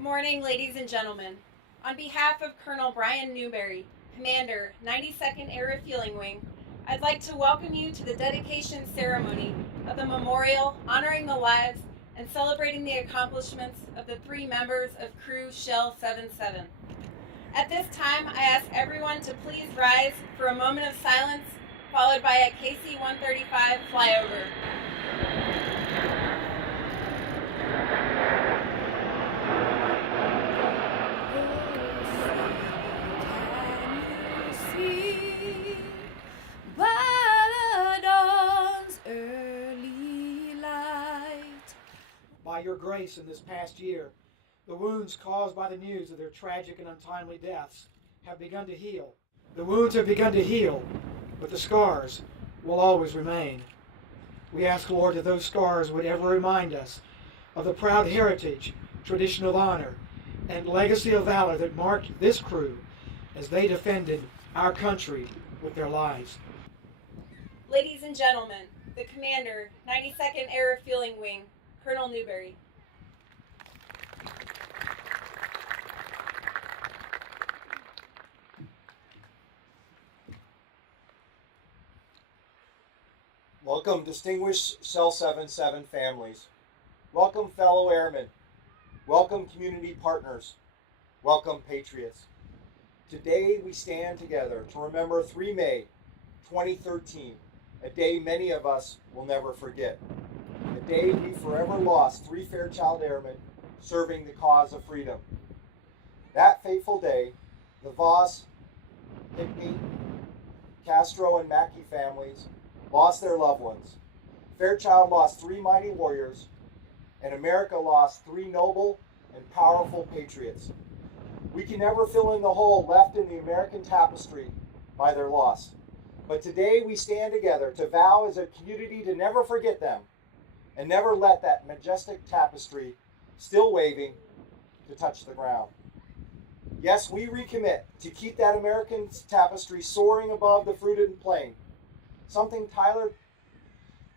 Good morning, ladies and gentlemen. On behalf of Colonel Brian Newberry, Commander, 92nd Air Refueling Wing, I'd like to welcome you to the dedication ceremony of the memorial honoring the lives and celebrating the accomplishments of the 3 members of Crew Shell 77. At this time, I ask everyone to please rise for a moment of silence, followed by a KC-135 flyover. By your grace in this past year, the wounds caused by the news of their tragic and untimely deaths have begun to heal. The wounds have begun to heal, but the scars will always remain. We ask, Lord, that those scars would ever remind us of the proud heritage, tradition of honor, and legacy of valor that marked this crew as they defended our country with their lives. Ladies and gentlemen, the Commander, 92nd Air Refueling Wing, Colonel Newberry. Welcome, distinguished Cell 77 families. Welcome, fellow airmen. Welcome, community partners. Welcome, patriots. Today we stand together to remember 3 May 2013, a day many of us will never forget. The day we forever lost 3 Fairchild Airmen serving the cause of freedom. That fateful day, the Voss, Hickney, Castro, and Mackey families lost their loved ones. Fairchild lost 3 mighty warriors, and America lost 3 noble and powerful patriots. We can never fill in the hole left in the American tapestry by their loss. But today we stand together to vow as a community to never forget them and never let that majestic tapestry, still waving, to touch the ground. Yes, we recommit to keep that American tapestry soaring above the fruited plain, something Tyler,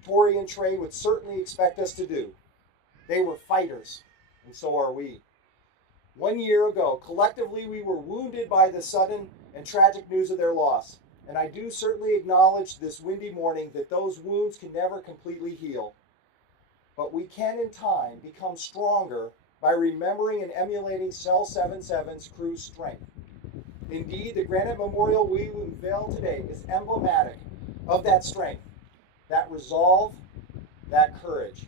Tori, and Trey would certainly expect us to do. They were fighters, and so are we. 1 year ago, collectively, we were wounded by the sudden and tragic news of their loss. And I do certainly acknowledge this windy morning that those wounds can never completely heal. But we can, in time, become stronger by remembering and emulating Cell 77's crew's strength. Indeed, the granite memorial we unveil today is emblematic of that strength, that resolve, that courage.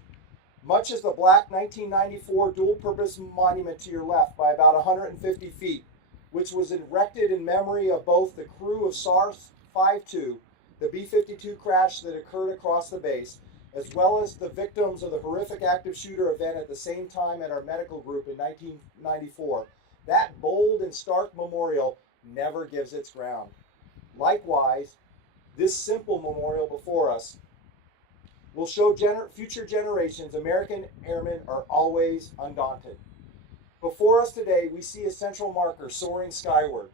Much as the black 1994 dual-purpose monument to your left by about 150 feet, which was erected in memory of both the crew of SARS 52, the B-52 crash that occurred across the base, as well as the victims of the horrific active shooter event at the same time at our medical group in 1994. That bold and stark memorial never gives its ground. Likewise, this simple memorial before us will show future generations American airmen are always undaunted. Before us today, we see a central marker soaring skyward,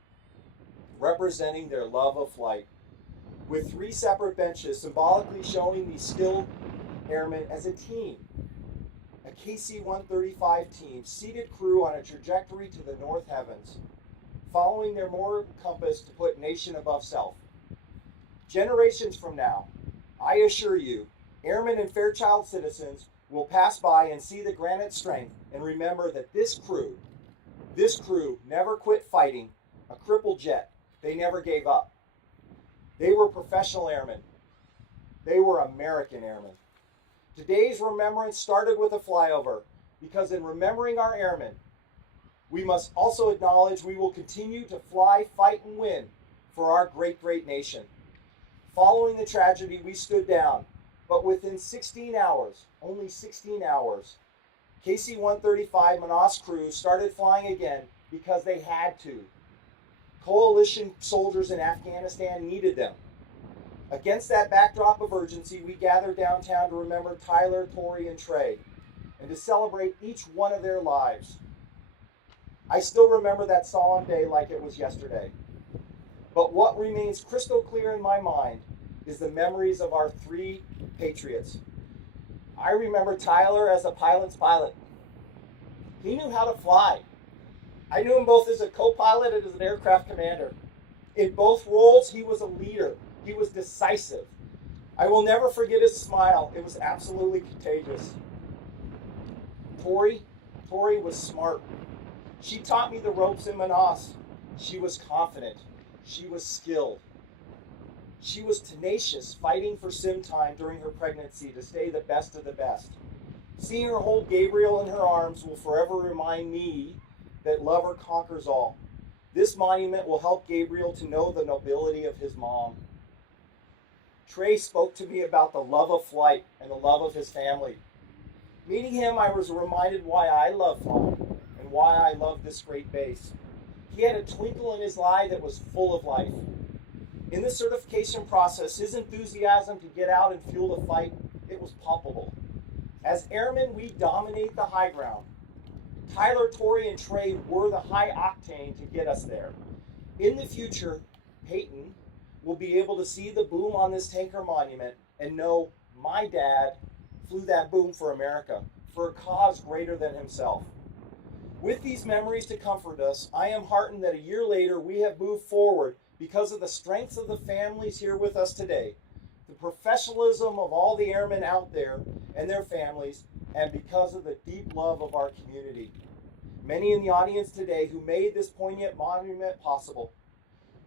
representing their love of flight, with 3 separate benches symbolically showing these skilled airmen as a team. A KC-135 team, seated crew on a trajectory to the north heavens, following their moral compass to put nation above self. Generations from now, I assure you, airmen and Fairchild citizens will pass by and see the granite strength and remember that this crew never quit fighting a crippled jet. They never gave up. They were professional airmen. They were American airmen. Today's remembrance started with a flyover because in remembering our airmen, we must also acknowledge we will continue to fly, fight, and win for our great, great nation. Following the tragedy, we stood down. But within 16 hours, only 16 hours, KC-135 Manas crews started flying again because they had to. Coalition soldiers in Afghanistan needed them. Against that backdrop of urgency, we gathered downtown to remember Tyler, Tori, and Trey, and to celebrate each one of their lives. I still remember that solemn day like it was yesterday. But what remains crystal clear in my mind is the memories of our 3 patriots. I remember Tyler as a pilot's pilot. He knew how to fly. I knew him both as a co-pilot and as an aircraft commander. In both roles, he was a leader. He was decisive. I will never forget his smile. It was absolutely contagious. Tori was smart. She taught me the ropes in Manas. She was confident. She was skilled. She was tenacious, fighting for sim time during her pregnancy to stay the best of the best. Seeing her hold Gabriel in her arms will forever remind me that lover conquers all. This monument will help Gabriel to know the nobility of his mom. Trey spoke to me about the love of flight and the love of his family. Meeting him, I was reminded why I love flying and why I love this great base. He had a twinkle in his eye that was full of life. In the certification process, his enthusiasm to get out and fuel the fight, it was palpable. As airmen, we dominate the high ground. Tyler, Tori, and Trey were the high octane to get us there. In the future, Peyton will be able to see the boom on this tanker monument and know my dad flew that boom for America, for a cause greater than himself. With these memories to comfort us, I am heartened that a year later we have moved forward because of the strengths of the families here with us today, the professionalism of all the airmen out there and their families, and because of the deep love of our community. Many in the audience today who made this poignant monument possible.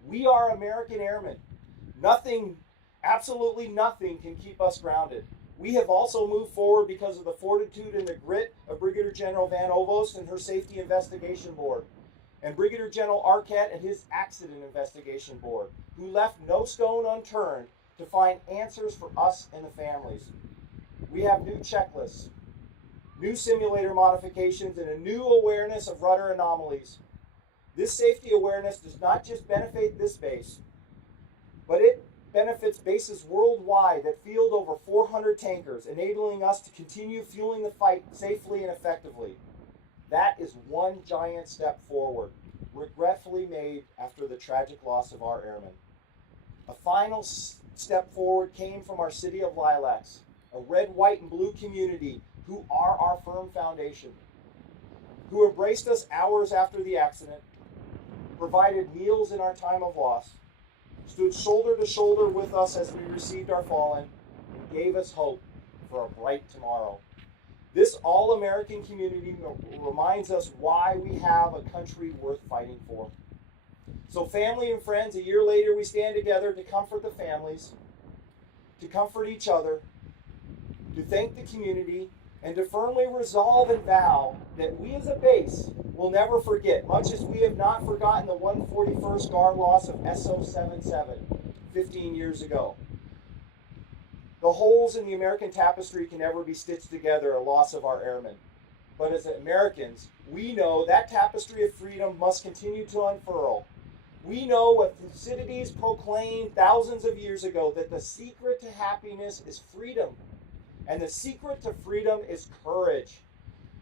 We are American airmen. Nothing, absolutely nothing can keep us grounded. We have also moved forward because of the fortitude and the grit of Brigadier General Van Ovost and her Safety Investigation Board, and Brigadier General Arquette and his Accident Investigation Board, who left no stone unturned to find answers for us and the families. We have new checklists, new simulator modifications, and a new awareness of rudder anomalies. This safety awareness does not just benefit this base, but it benefits bases worldwide that field over 400 tankers, enabling us to continue fueling the fight safely and effectively. That is one giant step forward, regretfully made after the tragic loss of our airmen. A final step forward came from our City of Lilacs, a red, white, and blue community who are our firm foundation, who embraced us hours after the accident, provided meals in our time of loss, stood shoulder to shoulder with us as we received our fallen, and gave us hope for a bright tomorrow. This all-American community reminds us why we have a country worth fighting for. So family and friends, a year later we stand together to comfort the families, to comfort each other, to thank the community, and to firmly resolve and vow that we as a base will never forget, much as we have not forgotten the 141st GAR loss of SO-77 15 years ago. The holes in the American tapestry can never be stitched together, a loss of our airmen. But as Americans, we know that tapestry of freedom must continue to unfurl. We know what Thucydides proclaimed thousands of years ago, that the secret to happiness is freedom. And the secret to freedom is courage.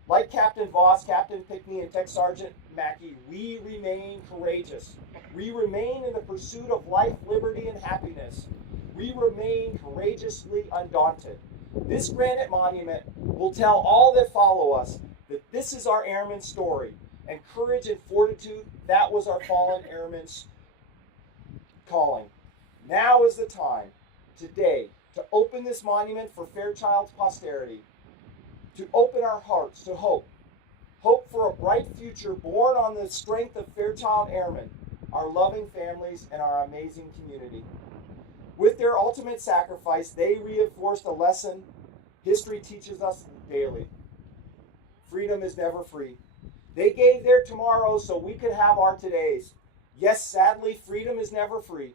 Like Captain Voss, Captain Pickney, and Tech Sergeant Mackey, we remain courageous. We remain in the pursuit of life, liberty, and happiness. We remain courageously undaunted. This granite monument will tell all that follow us that this is our airman's story. And courage and fortitude, that was our fallen airman's calling. Now is the time, today, to open this monument for Fairchild's posterity, to open our hearts to hope. Hope for a bright future born on the strength of Fairchild Airmen, our loving families, and our amazing community. With their ultimate sacrifice, they reinforced a lesson history teaches us daily. Freedom is never free. They gave their tomorrows so we could have our todays. Yes, sadly, freedom is never free.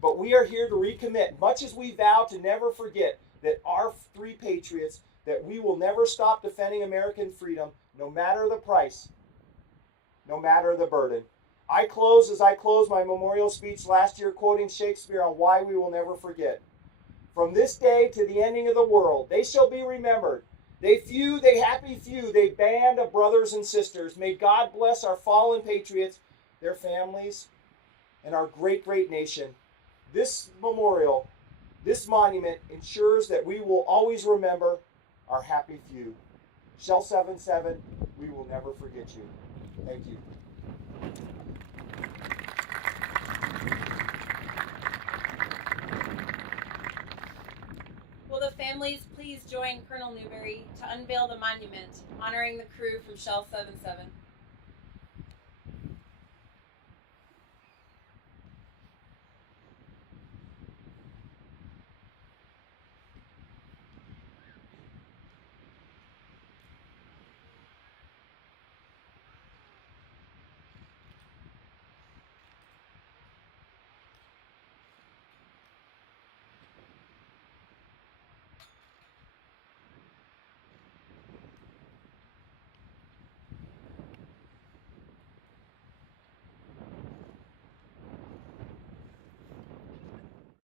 But we are here to recommit, much as we vow to never forget that our three patriots, that we will never stop defending American freedom, no matter the price, no matter the burden. I close as I close my memorial speech last year quoting Shakespeare on why we will never forget. From this day to the ending of the world, they shall be remembered. They happy few, they band of brothers and sisters. May God bless our fallen patriots, their families, and our great, great nation. This memorial, this monument ensures that we will always remember our happy few. Shell 77, we will never forget you. Thank you. Will the families please join Colonel Newberry to unveil the monument honoring the crew from Shell 77?